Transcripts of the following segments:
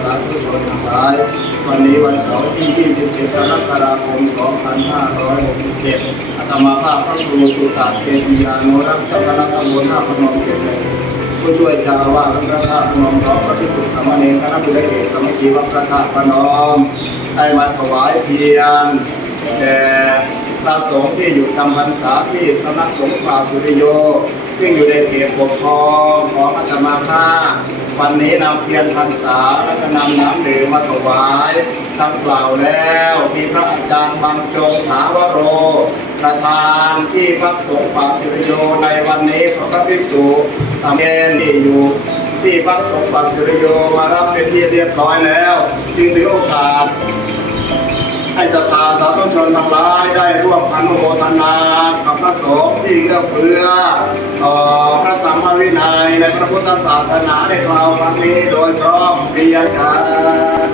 สาธุชนทั้งหลาย วันนี้วันเสาร์ที่ 27 กรกฎาคม 2567อาตมาภาพพระครูสุตตะเทติยานุรักษ์เจ้าคณะตำบลท่าพนมเขตหนึ่งผู้ช่วยเจ้าอาวาสวัดพระธาตุพนมพร้อมพระภิกษุสามเณรคณะบุญเกศสามัคคีวัดพระธาตุพนมได้มาถวายเทียนแด่พระสงฆ์ที่อยู่จำพรรษาที่สำนักสงฆ์ป่าสุริโย ซึ่งอยู่ในเขตปกครองของอาตมาภาพ วันนี้นำเทียนพรรษาและก็นำน้ำดื่มมาถวายดังกล่าวแล้ว มีพระอาจารย์บางจงถาวโร ประธานที่พักสงฆ์ป่าสิริโยในวันนี้ขอพระภิกษุสามเณรที่อยู่ที่พักสงฆ์ป่าสิริโยมารับเป็นที่เรียบร้อยแล้ว จึงถือโอกาส ให้ศรัทธาสาธุชนทั้งหลายได้ร่วมอนุโมทนากับพระสงฆ์ที่เอื้อเฟื้อต่อพระธรรมวินัยในพระพุทธศาสนาในคราวครั้งนี้โดยพร้อมเพรียงกัน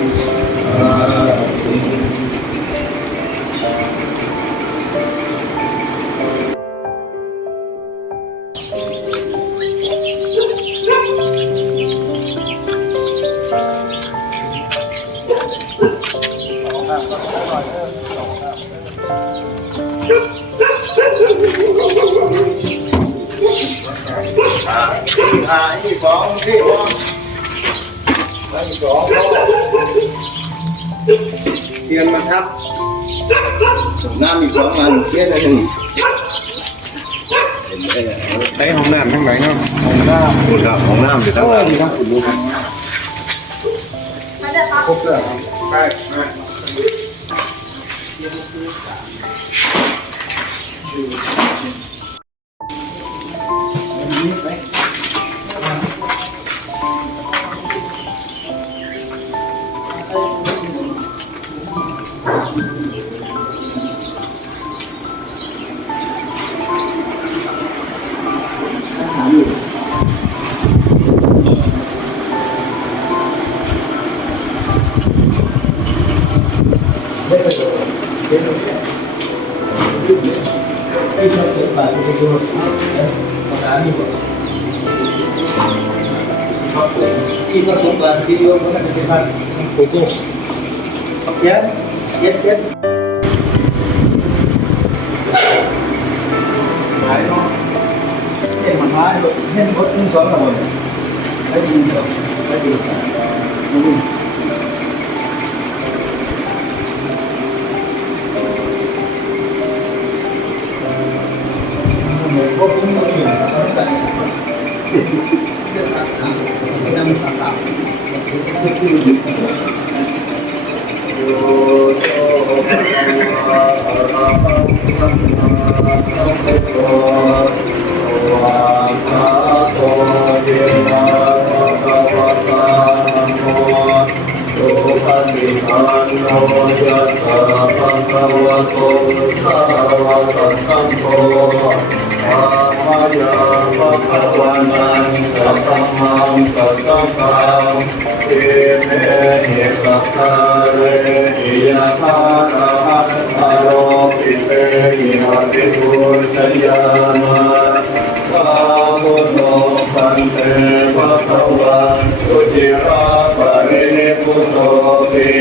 อ่าอีกสองที่สองอีกสองเทียนมาครับน้ำอีกสองอันเทียนอะไรหนึ่งในห้องน้ำทั้งไหนเนาะของน้ำคุณครับห้องน้ำอยู่ทั้งหลังดีครับคุณลูกครับครบ cuối cùng chết chết chết đấy không? Để mà nói được thêm có ứng dụng là mình đấy thì đấy thì โนยัสสะภะคะวะโตสาวกสังโฆธรรมยังภะคะวันตังสัทธัมมังสัสสังฆังเอเมหิสัพพะเรหิยะทาระหัตอโรปิเตหิหัตถิตุชยามะสาธุโนพันเตภะคะวะสุจิรา พุตโตติ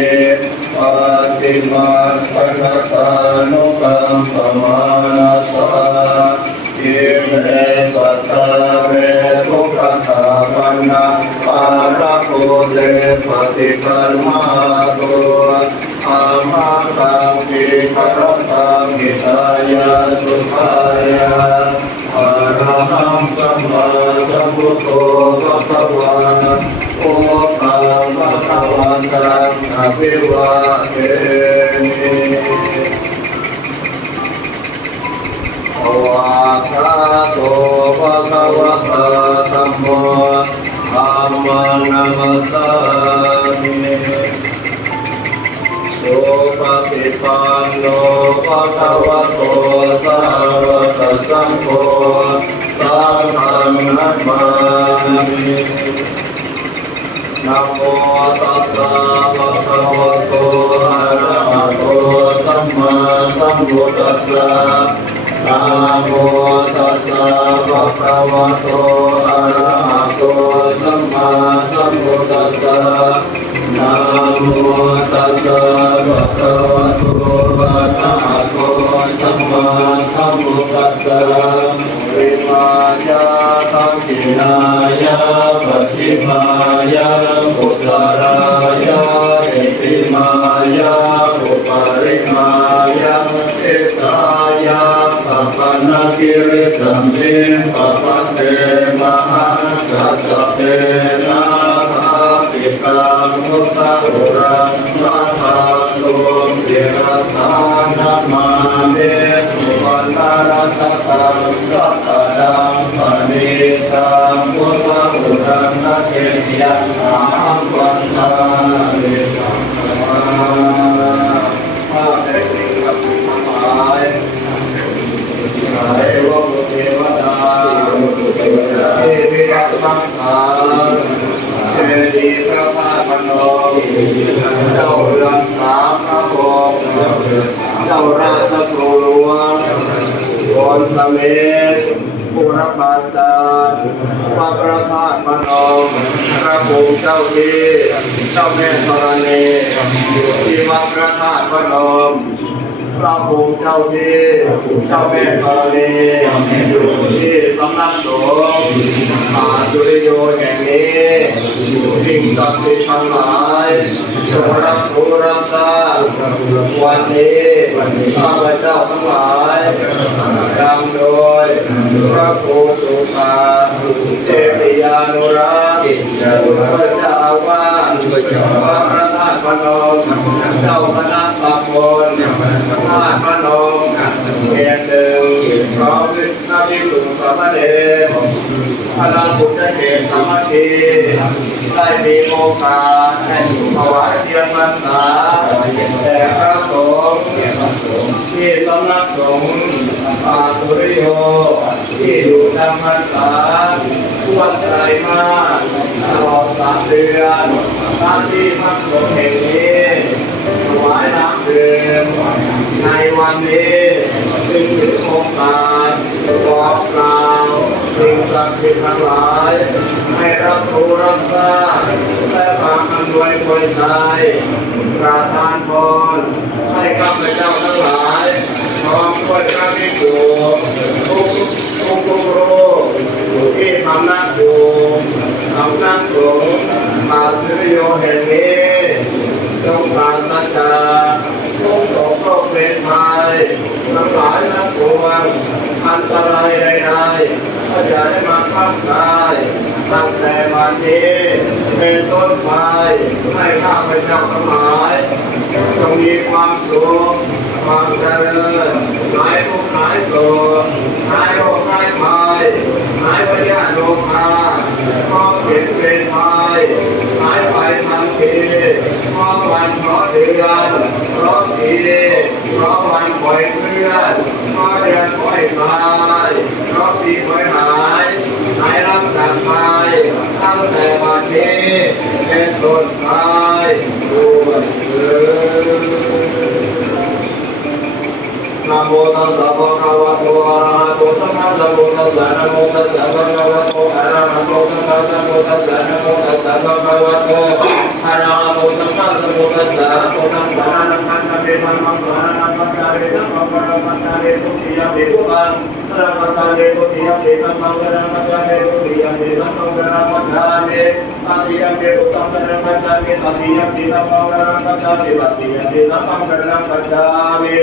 ปัจจิมาทนะตานุกัมปมานาสาอิเมสัตตาเรทุกขตาปันนาปาระโกเตปฏิคันมาตุอามาตังปิคารตังหิตายาสุขายาอะรหังสัมมาสัมพุทโธภะคะวะโอ ตังภะคะวันตังอภิวะเทมิภวะคาโตภะคะวะตาธัมโมธัมมังนัมสสามิสุปฏิปันโนภะคะวะโตสาวกสังโฆสังฆนัมมามิ นะโมตัสสะภะคะวะโตอะระหะโตสัมมาสัมพุทธัสสะนะโมตัสสะภะคะวะโตอะระหะโตสัมมาสัมพุทธัสสะโมตัสสะภะคะวะโตอะระหะโตสัมมาสัมพุทธัสสะวิมายา दक्षिणाय प्रतिभाय उदराय हिमाय उपरिमाय देशाय पवनगिरिसमे पवते महासते पितामुतपुरा महालो शिरसा ตาโมตุระนาเกัสสะเตนะหาปิตังมุตตะอุรังมาทาตุมศิรสานามาเมสุวรรณรัตตังรัตตังปณิตังมุตตะอุรังนะเกยังอาหังวันทามิสัมมาข้าแต่สิ่งศักดิ์สิทธิ์ทั้งหลายเทวบุตรเทวดาที่พิทักษ์รักษาเจดีพระธาตุพนมเจ้าเรือนสามพระองค์เจ้าราชครูหลวงโอนสเมธ บูรพาจารย์พระประธาตุพนมพระภูมิเจ้าที่เจ้าแม่ธรณีที่วัดพระธาตุพนม ระภูมิเจ้าที่เจ้าแม่ธรณีอยู่ที่สำนักสงฆ์มหาสุริโยแห่งนี้อยู่สิ่งศักดิ์สิทธิ์ทั้งหลายจงรับรู้รับทราบวันนี้ข้าพเจ้าทั้งหลายนำโดยพระครูสุตาเทติยานุรักษ์ผู้ช่วยเจ้าอาวาสพระประธานพนมเจ้าคณะตำบล ธาตุพนมเขตหนึ่งพร้อมด้วยพระภิกษุสามเณรคณะบุญเขตสามัคคีได้มีโอกาสถวายเทียนพรรษาแด่พระสงฆ์ที่สำนักสงฆ์ป่าสุริโยที่อยู่จำพรรษาทั่วไตรมาสตลอดสามเดือนหน้าที่พักสงฆ์แห่งนี้ถวายน้ำดื่ม วันนี้จึงถึงโอกาสบอกกล่าวสิ่งศักดิ์สิทธิ์ทั้งหลาย ให้รับรู้รับทราบและฝากอำนวยพรชัยประทานพรให้ข้าพเจ้าทั้งหลายพร้อมด้วยพระภิกษุทุกทุกทุกรูปที่ทำนักอยู่สำนักสงฆ์มาสิริโยแห่งนี้จงปราศจาก ทุกโศกโรคเป็นภัยทั้งหลายทั้งปวงอันตรายใดๆก็อย่าได้มาคับกายตั้งแต่วันนี้เป็นต้นไปให้ข้าพเจ้าทั้งหลายจงมีความสุข ความเจริญหายทุกข์หายโศกหายโรคหายภัยหายพยาธิโรคาเพราะเห็นเป็นภัยหายไปทันทีเพราะวันเพราะเดือนเพราะปีเพราะวันปล่อยเคลื่อนเพราะเดือนปล่อยคลายเพราะปีปล่อยหายหายรับจากไปตั้งแต่วันนี้เป็นต้นไปด้วยเถิด โมตัสสะภะคะวะโตอะระหะโตสัมมาสัมพุทธัสสะนะโมตัสสะภะคะวะโตอะระหะโตสัมมาสัมพุทธัสสะนะโมตัสสะภะคะวะโตอะระหะโตสัมมาสัมพุทธัสสะโตตัสสะนะคันนะเบธัมมังสารนังปัจจาเรสัมภะคะวะตะเรตุติยะเปตุตังระมะตะเรตุติยะเปตัมมังระมะตะเรตุติยะเปสัมมังระมะตะเรตติยะเปตุตังระมะตะเรตติยะเปตัมมังระมะตะเร तातीयं देवतं शरणं गच्छामि तातीयं तीर्थं शरणं गच्छामि तातीयं तीर्थं शरणं गच्छामि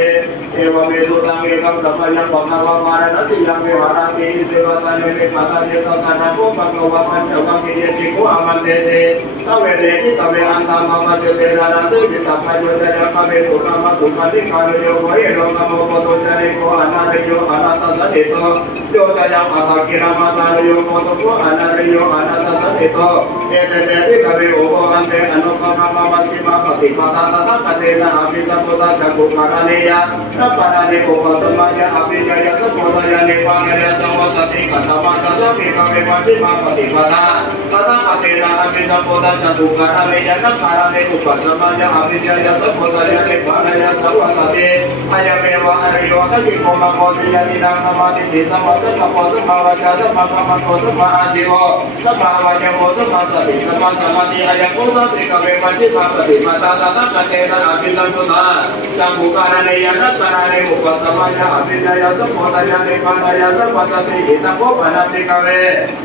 एवमेव तामेकं समयं भगवान् वाराणसीयं विहाराति देवताने माताये तथा नमो भगवान् पञ्चमकिये जिको आमन्देसे तवे देवि तवे अन्तं मम जते रासे वितपयोदय कवे सुखम सुखनि कालो वरे लोकमो पदोचरे को अनारयो अनातसनेतो योदयम् अथ किरमतारयो पदको अनारयो अनातसनेतो เจเตเตวิกวิอุโบอันเตอนุปมามาคิมาปฏิปทาตาปเทนะอภิตมุตาจักุปานียะนัปนานิโอปสมัยะอภิจยะสมุทยะนิพพานยะสัมวัตติกัตมะตัสมิกวิปัจิมาปฏิปทาตถาปเทนะอภิสมุตาจักุปานียะนัปนานิโอปสมัยะอภิจยะสมุทยะนิพพานยะสัมวัตติอายเมวะอริโยตะกิโกมะโมติยะนินาสมาธิติสมัตตะโพสมาวะจะสมะมะโพสมะอาจิโวสมะวะยโมสมะปิสัมนาปฏิตังเวตุขังสัพพิเตระปะตุปานานาปะตะตุกะหิตังโพปนาปิกเว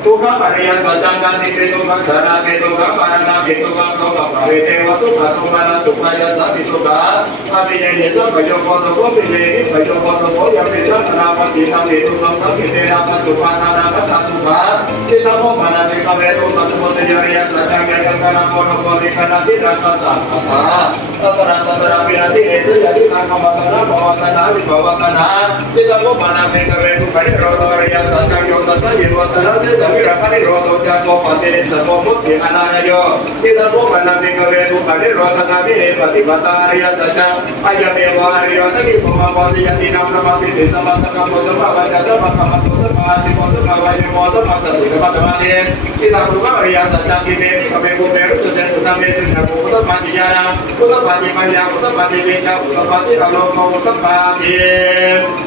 ตุขังสมุทยาริยสัจจังยะยังกะนะโมโรโกนิคนะติรักขัสสะปะตตระตตระปินะติเอสยะติตังกมตนะภวตนะวิภวตนะหิตังโพปนาปิกเวตุขันโรโตริยสัจจังโยตัสสะยิวตนะเสสวิรักขันโรโตจักโกปฏิเนสโกมุตติอนาระโยหิตังโพปนาปิกเวตุขันโรตกามิเนปฏิปตาริยสัจจังอายะเมวะอริยตกิปมะปะสิยตินังสมาธิติสมาตกะโพสมาวาจาสมากัมมันโตสมาอาจิโกสมาวายโ kita buka Kemeri, Kame Bomeru, Sudan, Kutame, Tunaku, Kutamati Yara, Kutamati Maya, Kutamati Vecha, Kutamati Kaloko, Kutamati.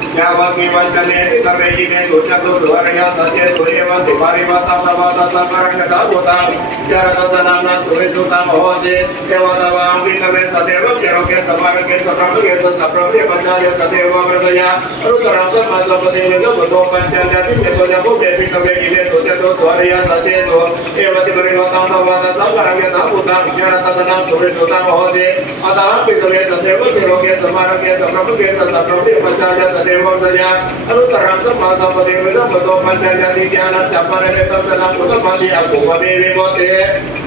ಸದೇವ ಮೃದಯ ರುದ್ರಾಂಶ ಮಾತ್ರ ಪದೇ ಮೃದ ಬಧೋ ಪಂಚಾಂಗ ಸಿಂಹ ಧ್ವಜ ಭೂಮಿ तो स्वरिय सते सो एवति परिणोतां नववाद संपरम्यतां बुद्धां ज्ञानतदनां सुवेशोतां महोदय अतः पितुले सदैव विरोग्य समारोग्य सम्रम्भे सतप्रम्भे पचाय सदैव दया अनुतरां सम्मासं पदेव सम्पतो पञ्चायसि ज्ञानं तपरने तसनां कुतपादि अकुपमे विमोते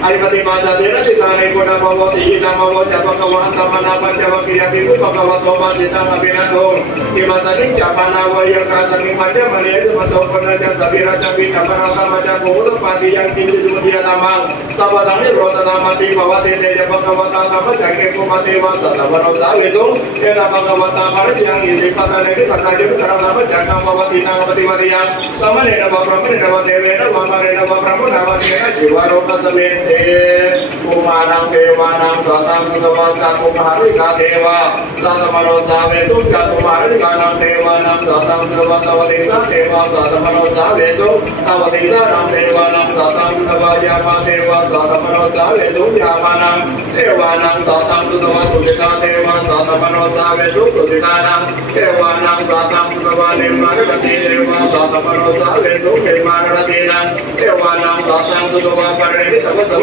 Aibati baca dera di tanah ibu nama wati hina mawa japa kawahan tama napa jawa kriya bibu maka wato ma cita ngabina dong di masa ning japa nawa yang kerasa itu mentong penaja sabira capi tamar hata maja pungutu pati yang kiri sumut dia tamang sama tami rota tama di bawah tete japa kawata tama jake masa tama nosa wisung ya tama kawata marit yang isi patan ini kata jem karang tama jangka mawa tina ngapati mati yang sama bapramu rena wadewena wama rena bapramu nawa tina jiwa roka รหมเกสสัพพะเมปัญญายสเทวะมรตยารุตรังสัมมาสัมปติเวสบุตโตปัญจญาสิเจโตยะภุเมปิกเวยิเมสุจักตุสุอริยสัจเจสุเอวติปริวัตังตวาตสังกรังกตาบุตังยารตสนามสุวิสุตังโหสิอัตถังปิกเวสเทวะเกโรเกสมารเกสพรหมเกสสัพพะเมปัญญายสเทวะมรตยา Anuttaram sama sama di mana betul panjangnya si jalan capai netas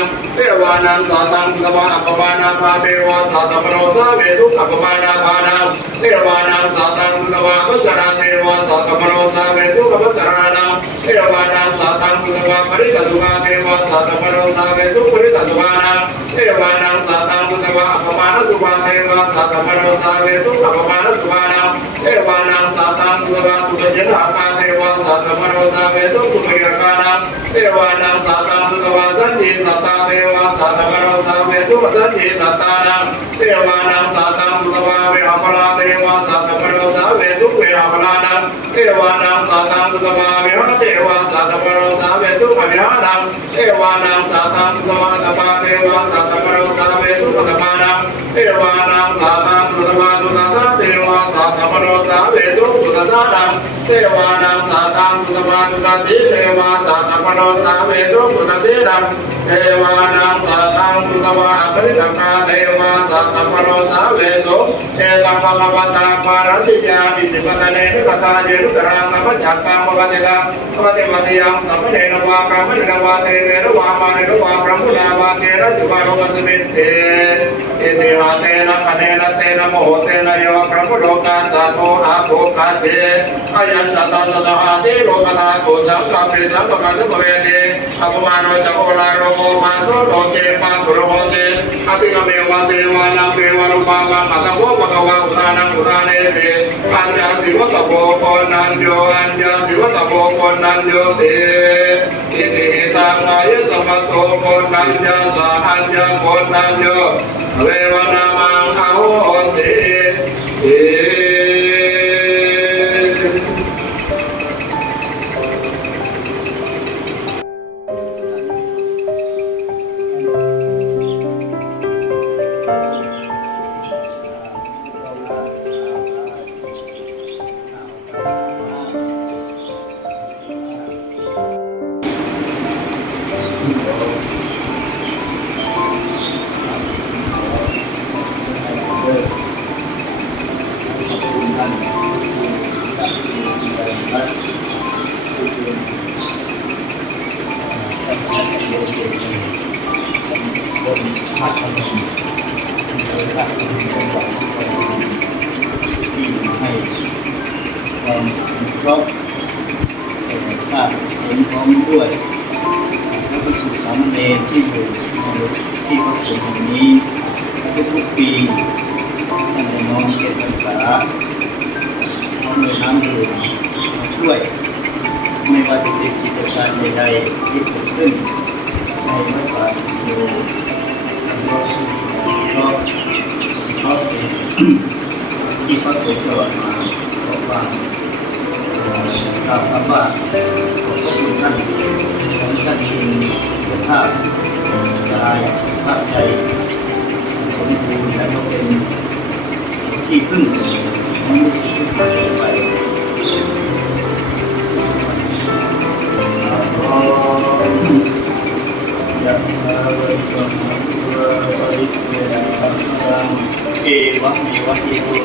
งเทวานังสาตังสุตวาอัปปานาภาเทวาสาตมโนสาเวสุอัปปานาภานังเทวานังสาตังสุตวาพัสราเทวาสาตมโนสาเวสุอัปปสรานัง देवानां सातां कुतवा परितसुगा देवा सातमनो सावेसु परितसुगानां देवानां सातां कुतवा अपमानसुगा देवा सातमनो सावेसु अपमानसुगानां देवानां सातां कुतवा सुखजनहका देवा सातमनो सावेसु सुखगिरकानां देवानां सातां कुतवा सन्ति सता देवा सातमनो सावेसु सन्ति सतानां देवानां सातां कुतवा विहपला देवा सातमनो सावेसु विहपलानां देवानां सातां कुतवा विहणते วาสัตมโนสาเวสุปมินานังเอวานังสาตังตมะตปาเทวาสัตมโนสาเวสุปตมานังเอวานังสาตังตมะสุตาสัตเทวาสัตมโนสาเวสุ Satam Sudava Vihana Deva Satamano Savesu Vihanam Devanam Satam Sudava Tapa Deva Satamano Savesu Patapanam Devanam Satam Sudava Sudasa Deva Satamano Savesu Sudasanam Devanam Satam Sudava Sudasi Deva Satamano พโนสาเวสุพุทธสีรังเทวานังสัตังพุทธวาอภิตกาเทวาสัตพโนสาเวสุเอตังภะคะวตาภารติยามิสิปตเนนุกตาเยนุตรังนัมจักกังวะติตาวัติวัติยังสัมเนนวาพระมเนนวาเทเวรวามาเนวาพระมุลาวาเกรจุวาโรกัสมิเตอิติหาเตนะคเนนะเตนะโมโหเตนะโยพระมุโลกาสัตโตอาโภคาเจอายันตตาสตหาสิโลกนาโกสังกัปปิสัมปะกันสุเวเตอัปมาโนจักโอลาโรโมมาโสโลเกปาตุโรโหเสอติกเมวะเทวานังเทวานุภาวังอัตโวปะกวาอุทานังอุทาเนเสอัญญาสิวตโพปนัญโยอัญญาสิวตโพปนัญโยเตอิติหิตังอายสัมะโตปนัญญาสาอัญญาปนัญโยเววนามังอาโหสิ ที่พระสงฆ์แห่งนี้ทุกๆปีท่านได้น้อมเก็บพรรษาน้อมเลยน้ำดื่มมาช่วย ไม่ว่าจะเป็นกิจการใดๆที่เกิดขึ้นในวัดป่าอยู่เพราะเพราะเพราะเหตุที่พระสงฆ์ตลอดมาบอกว่าตามคำว่าขอบคุณท่านท่านเองสุขภาพ กายสุขภาพใจสมบูรณ์และก็เป็นที่พึ่งของลูกศิษย์ทุกคนต่อไป ยะถาวะริวหาปุราปริเวณสังฆังเอวะเมวะ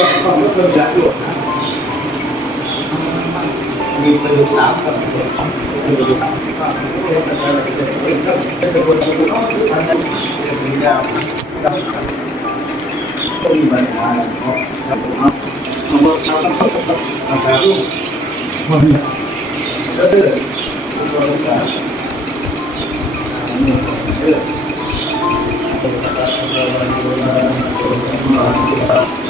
ทธา อาเวนัสตาสุขีวันตุเตวัตมังคลังกังสัพเพวัตสัตมาทุกาเวนัสตาสุขีวันตุเตวัตสัพพมังคลังกังสัพพะเทวะสัพพสังฆานุอาเวนัสตาสุขีวันตุเต มีประโยชน์สามครับประโยชน์สามก็มีปัญหาเพราะครับผมเอามาทำอาหารลูกมันก็เดือดตัวภาษาเดือดมาบุตรสาวพระโลวะพระโลสมาธิสานะโมตัสสะภะคะวะโตอะระหะโตสัมมาสัมพุทธัสสะอาจารุเยอะระหิอะเยปมาเตนะภวาระเยนะตังสัพพะมะระหังอะตุโมเตอาจารุเยปมาเตนะภวาระเยนะตังสัพพะมะระหังอะตุโมเต อาจาริยมาเตนะภวาระเยตังสัพพังภะลานังสมัตโนหันเตอาโตธรรมาเตโตเยเยเต